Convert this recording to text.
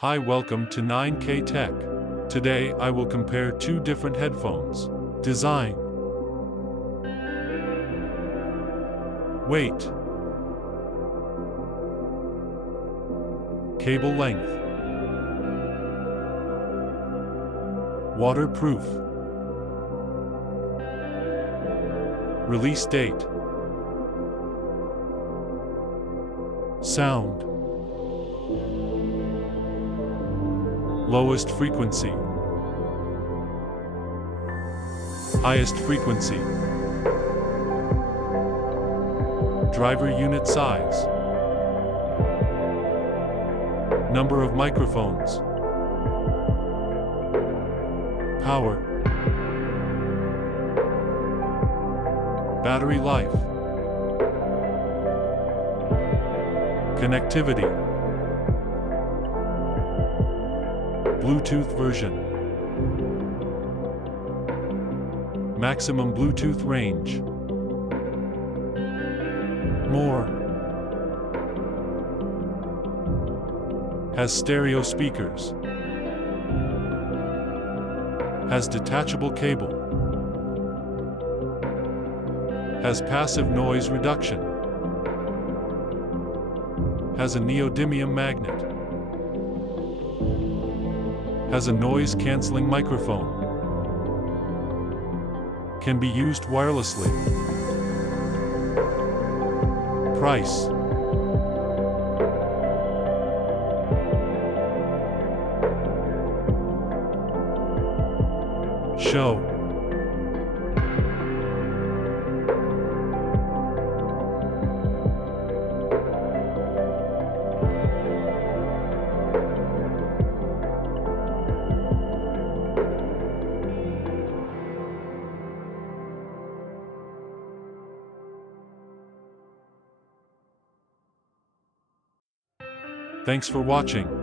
Hi, welcome to 9K Tech. Today I will compare two different headphones. Design, weight, cable length, waterproof, release date, sound, lowest frequency, highest frequency, driver unit size, number of microphones, power, battery life, connectivity, Bluetooth version, maximum Bluetooth range, more, has stereo speakers, has detachable cable, has passive noise reduction, has a neodymium magnet, has a noise-canceling microphone, can be used wirelessly. Price. Show. Thanks for watching.